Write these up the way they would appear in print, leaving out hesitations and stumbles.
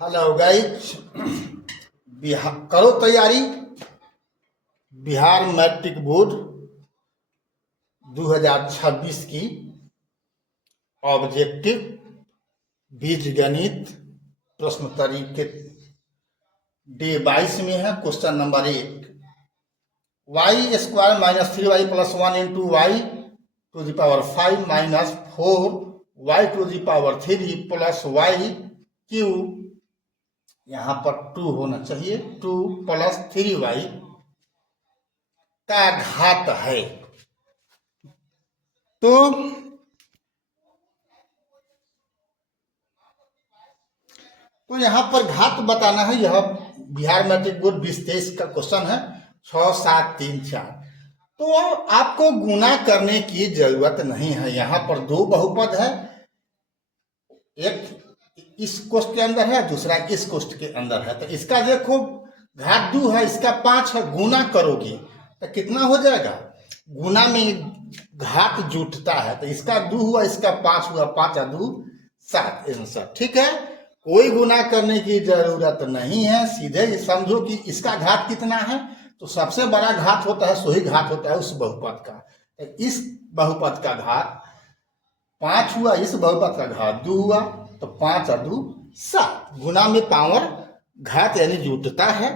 Hello guys, Bihar करो तैयारी। Bihar matric board 2026 की ऑब्जेक्टिव बीज गणित प्रश्नोत्तरी के डे 22 में है। Question number 1, Y square minus 3y plus 1 into Y to the power 5 minus 4y to the power 3 plus Y Q, यहां पर 2 होना चाहिए, 2 प्लस 3y का घात है। तो यहां पर घात बताना है। यह बिहार मैट्रिक बोर्ड 2023 का क्वेश्चन है, 6, 7, 3, 4। तो आपको गुना करने की जरूरत नहीं है। यहां पर दो बहुपद है, एक इस कोष्ठ के अंदर है, दूसरा इस कोष्ठ के अंदर है। तो इसका देखो घात 2 है, इसका 5 है। गुना करोगे तो कितना हो जाएगा? गुना में घात जुटता है, तो इसका 2 हुआ, इसका 5 हुआ, 5 और 2 7 आंसर। ठीक है, कोई गुना करने की जरूरत नहीं है। सीधे समझो कि इसका घात कितना है, तो सबसे बड़ा घात होता है, सोही घात होता है उस बहुपद का। इस बहुपद का घात 5 हुआ, इस बहुपद का घात 2 हुआ, तो 5 और 2 7। गुना में पावर घात यानी जुटता है,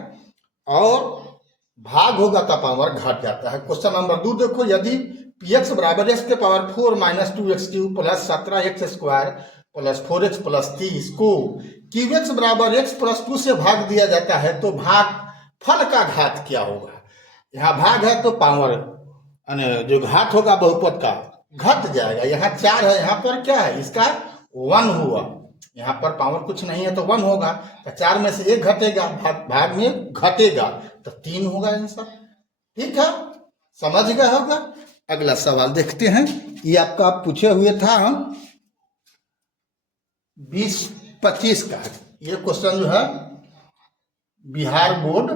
और भाग होगा तो पावर घट जाता है। क्वेश्चन नंबर 2 देखो, यदि px बराबर x के power 4 minus 2x³ plus 17x square plus 4x plus 30 को qx बराबर x प्लस 2 से भाग दिया जाता है, तो भाग फल का घात क्या होगा? यहाँ भाग है तो पावर जो घात होगा बहुपद का घट जाएगा। यहाँ 4 है, यहाँ पर क्या है? इसका 1 हुआ, यहाँ पर पावर कुछ नहीं है तो 1 होगा। तो 4 में से 1 घटेगा, भाग में घटेगा, तो 3 होगा आंसर। ठीक है, समझ गए होगा। अगला सवाल देखते हैं। ये आपका पूछे हुए था 20-25 का। ये क्वेश्चन जो है बिहार बोर्ड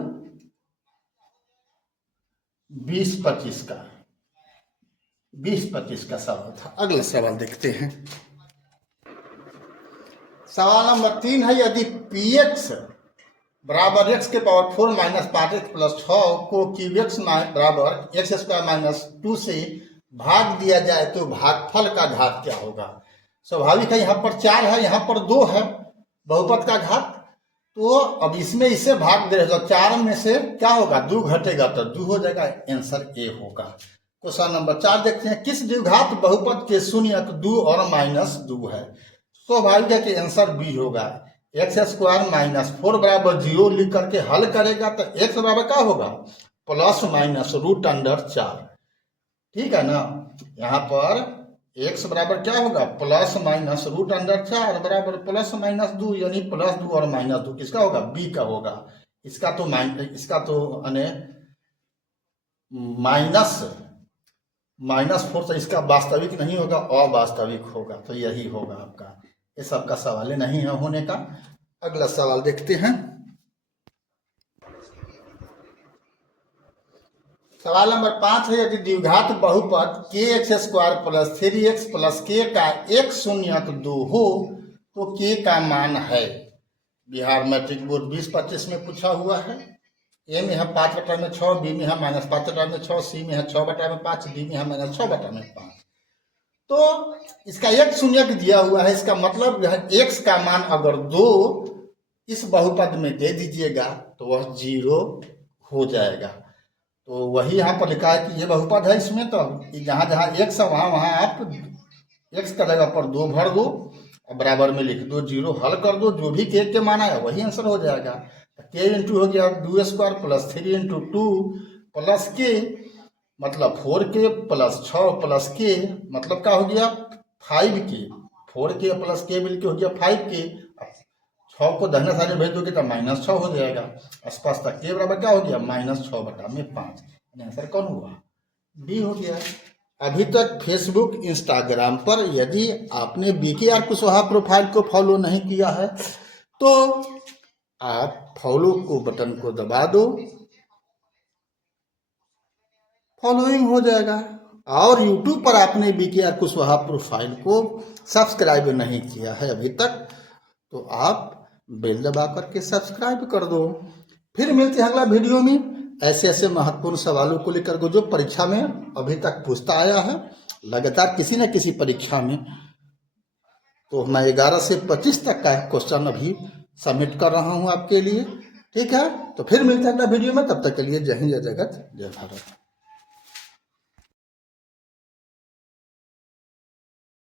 20-25 का 20-25 का सवाल था। अगला सवाल देखते हैं। सवाल नंबर 3 है, यदि px बराबर x के पावर 4 माइनस 5x प्लस 6 को qx बराबर x स्क्वायर माइनस 2 से भाग दिया जाए, तो भागफल का घात क्या होगा? स्वाभाविक है, यहाँ पर 4 है, यहाँ पर 2 है, बहुपद का घात। तो अब इसमें इसे भाग दे, तो 4 में से क्या होगा? 2 घटेगा, तो 2 हो जाएगा, आंसर ए होगा। क्वेश्चन नंबर 4 देखते हैं। किस द्विघात बहुपद के शून्यक 2 और माइनस 2 है? स्वाभाविक है कि आंसर बी होगा। एक्स स्क्वायर माइनस 4 बराबर 0 लिख करके हल करेगा, तो एक्स बराबर क्या होगा? Plus minus root under 4। ठीक है ना, यहाँ पर एक्स बराबर क्या होगा? प्लस माइनस रूट अंडर 4 बराबर प्लस माइनस 2, यानी प्लस 2 और माइनस 2 किसका होगा? बी का होगा। इसका तो माइनस 4 से इसका वास्तविक नहीं होगा, अवास्तविक होगा, तो यही होगा आपका। ये सबका सवाल नहीं है होने का। अगला सवाल देखते हैं। सवाल नंबर 5 है, यदि द्विघात बहुपद kx square plus 3x plus k का एक शून्यक 2 हो, तो k का मान है। बिहार मैट्रिक बोर्ड 20-25 में पूछा हुआ है। ए में है 5/6, बी में है माइनस 5/6, सी में है 6/5, डी में है माइनस 6/5। तो इसका एक शून्यक दिया हुआ है, इसका मतलब यह x का मान अगर 2 इस बहुपद में दे दीजिएगा तो वह 0 हो जाएगा। तो वही यहाँ पर लिखा है कि ये बहुपद है, इसमें तो जहाँ जहाँ x है वहाँ आप x का जगह पर 2 भर दो और बराबर में लिख दो, 0 हल कर दो, जो भी k के मान आया वही आंसर हो जाएगा। k इंटू हो गया 2 square plus 3 into 2 plus k, मतलब 4k प्लस 6 प्लस k, मतलब क्या हो गया? 5k। 4k प्लस k मिलकर हो गया 5k। 6 को दाहिने साइड भेज दोगे तो माइनस 6 हो जाएगा। आसपास तक k बराबर क्या हो गया? माइनस 6/5। आंसर कौन हुआ? डी हो गया। अभी तक फेसबुक इंस्टाग्राम पर यदि आपने BKR कुशवाहा प्रोफाइल को फॉलो नहीं किया है, तो आप फॉलो को बटन को दबा दो, फॉलोइंग हो जाएगा। और YouTube पर आपने BKR कुशवाहा प्रोफाइल को सब्सक्राइब नहीं किया है अभी तक, तो आप बेल दबा करके सब्सक्राइब कर दो। फिर मिलते हैं अगला वीडियो में ऐसे ऐसे महत्वपूर्ण सवालों को लेकर जो परीक्षा में अभी तक पूछता आया है लगातार किसी न किसी परीक्षा में। तो मैं 11 से 25 तक का क्वेश्चन अभी सबमिट कर रहा हूं आपके लिए। ठीक है, तो फिर मिलते हैं अगला वीडियो में। तब तक के लिए जय हिंद, जय जगत, जय भारत।